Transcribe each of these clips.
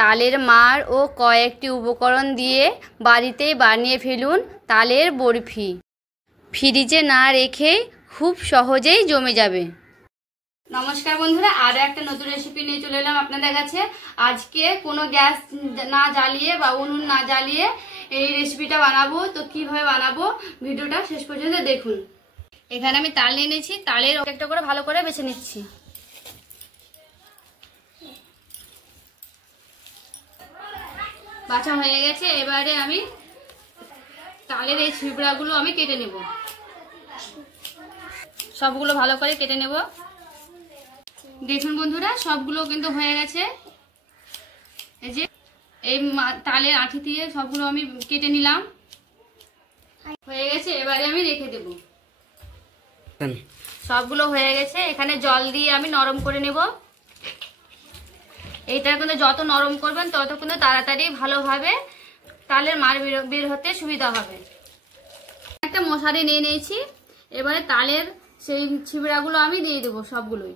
তালের মাড় ও কয়েকটি উপকরণ দিয়ে বাড়িতেই বানিয়ে ফেলুন তালের বরফি। ফ্রিজে না রেখে খুব সহজেই জমে যাবে। নমস্কার বন্ধুরা, আরও একটা নতুন রেসিপি নিয়ে চলে এলাম আপনাদের কাছে। আজকে কোনো গ্যাস না জ্বালিয়ে বা উনুন না জ্বালিয়ে এই রেসিপিটা বানাবো। তো কিভাবে বানাবো ভিডিওটা শেষ পর্যন্ত দেখুন। এখানে আমি তাল নিয়ে নিয়েছি, তালের একটা করে ভালো করে বেছে নিচ্ছি। বাছা হয়ে গেছে, এবারে আমি তালের এই ছিবড়াগুলো আমি কেটে নেব। সবগুলো ভালো করে কেটে নেব। দেখুন বন্ধুরা, সবগুলো কিন্তু হয়ে গেছে। এই যে এই তালের আঠি দিয়ে সবগুলো আমি কেটে নিলাম, হয়ে গেছে। এবারে আমি রেখে দেব। সবগুলো হয়ে গেছে, এখানে জল দিয়ে আমি নরম করে নেব। এইটা কিন্তু যত নরম করবেন তত কিন্তু তাড়াতাড়ি ভালোভাবে তালের মাড় বের হতে সুবিধা হবে। একটা মশারি নিয়ে নিয়েছি, এবারে তালের সেই ছিবড়াগুলো আমি দিয়ে দেবো সবগুলোই।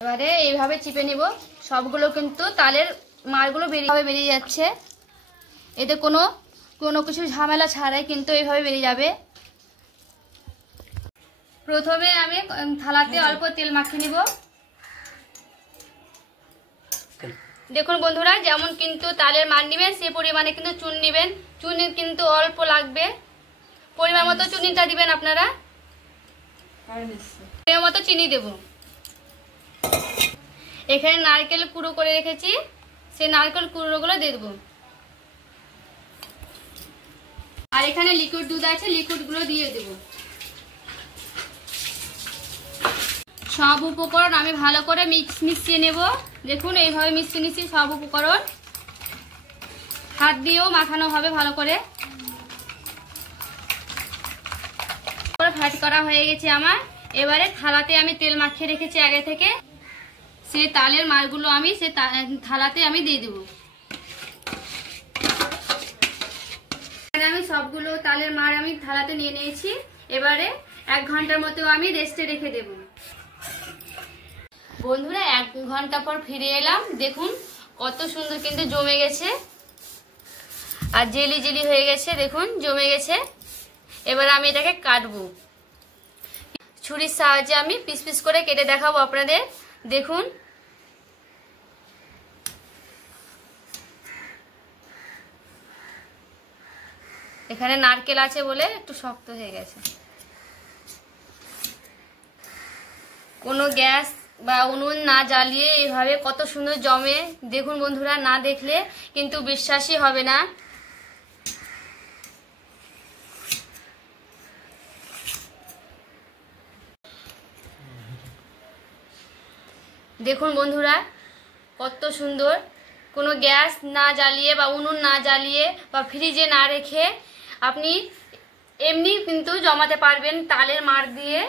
এবারে এইভাবে চিপে নিব। সবগুলো কিন্তু তালের মাড়গুলো বেরিয়ে যাচ্ছে। এতে কোনো কিছু ঝামেলা ছাড়াই কিন্তু এইভাবে বেরিয়ে যাবে। প্রথমে আমি থালাতে অল্প তেল মাখিয়ে নিব। দেখুন বন্ধুরা, যেমন কিন্তু তালের মাড় নেবেন সে পরিমাণে কিন্তু চুন নেবেন। চুন কিন্তু অল্প লাগবে, পরিমাণ মতো চুনিটা দিবেন আপনারা। পরিমাণ মতো চিনি দেব। এখানে নারকেল কুড়ো করে রেখেছি, সেই নারকেল কুড়োগুলো দিয়ে দেবো। আর এখানে লিকুইড দুধ আছে, লিকুইডগুলো দিয়ে দেব। সব উপকরণ আমি ভালো করে মিশিয়ে নেব। দেখুন এইভাবে মিশিয়ে নিচ্ছি সব উপকরণ। হাত দিয়েও মাখানো হবে ভালো করে। ফ্যাট করা হয়ে গেছে আমার। এবারে থালাতে আমি তেল মাখিয়ে রেখেছি আগে থেকে, সেই তালের মাড়গুলো আমি সেই থালাতে আমি দিয়ে দেব। আমি সবগুলো তালের মাড় আমি থালাতে নিয়ে নিয়েছি। এবারে 1 ঘন্টার মতো আমি রেস্টে রেখে দেব। বন্ধুরা, 1 ঘন্টা পর ফিরে এলাম। দেখুন কত সুন্দর কিন্তু জমে গেছে আর জেলি জেলি হয়ে গেছে। দেখুন জমে গেছে। এবার আমি এটাকে কাটবো। ছুরির সাহায্যে আমি পিস পিস করে কেটে দেখাবো আপনাদের। দেখুন এখানে নারকেল আছে বলে একটু শক্ত হয়ে গেছে। কোনো গ্যাস বা উনুন না জ্বালিয়ে এইভাবে কত সুন্দর জমে। দেখুন বন্ধুরা, না দেখলে কিন্তু বিশ্বাসই হবে না। দেখুন বন্ধুরা কত সুন্দর। কোনো গ্যাস না জ্বালিয়ে বা উনুন না জ্বালিয়ে বা ফ্রিজে না রেখে আপনি এমনি কিন্তু জমাতে পারবেন তালের মাড় দিয়ে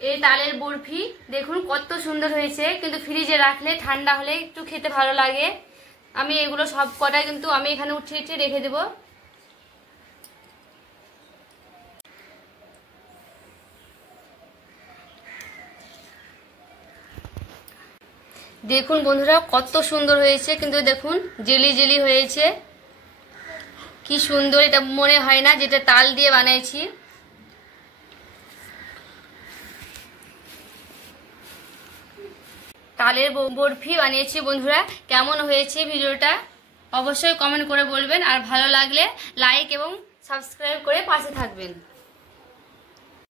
এই তালের বরফি। দেখুন কত সুন্দর হয়েছে, কিন্তু ফ্রিজে রাখলে ঠান্ডা হলে একটু খেতে ভালো লাগে। আমি এগুলো সব কটাই কিন্তু আমি এখানে উঠিয়ে উঠিয়ে রেখে দেব। দেখুন বন্ধুরা কত সুন্দর হয়েছে, কিন্তু দেখুন জেলি জেলি হয়েছে। কি সুন্দর, এটা মনে হয় না যেটা তাল দিয়ে বানিয়েছি। তালের বরফি বানিয়েছি বন্ধুরা। কেমন হয়েছে ভিডিওটা অবশ্যই কমেন্ট করে বলবেন। আর ভালো লাগলে লাইক এবং সাবস্ক্রাইব করে পাশে থাকবেন।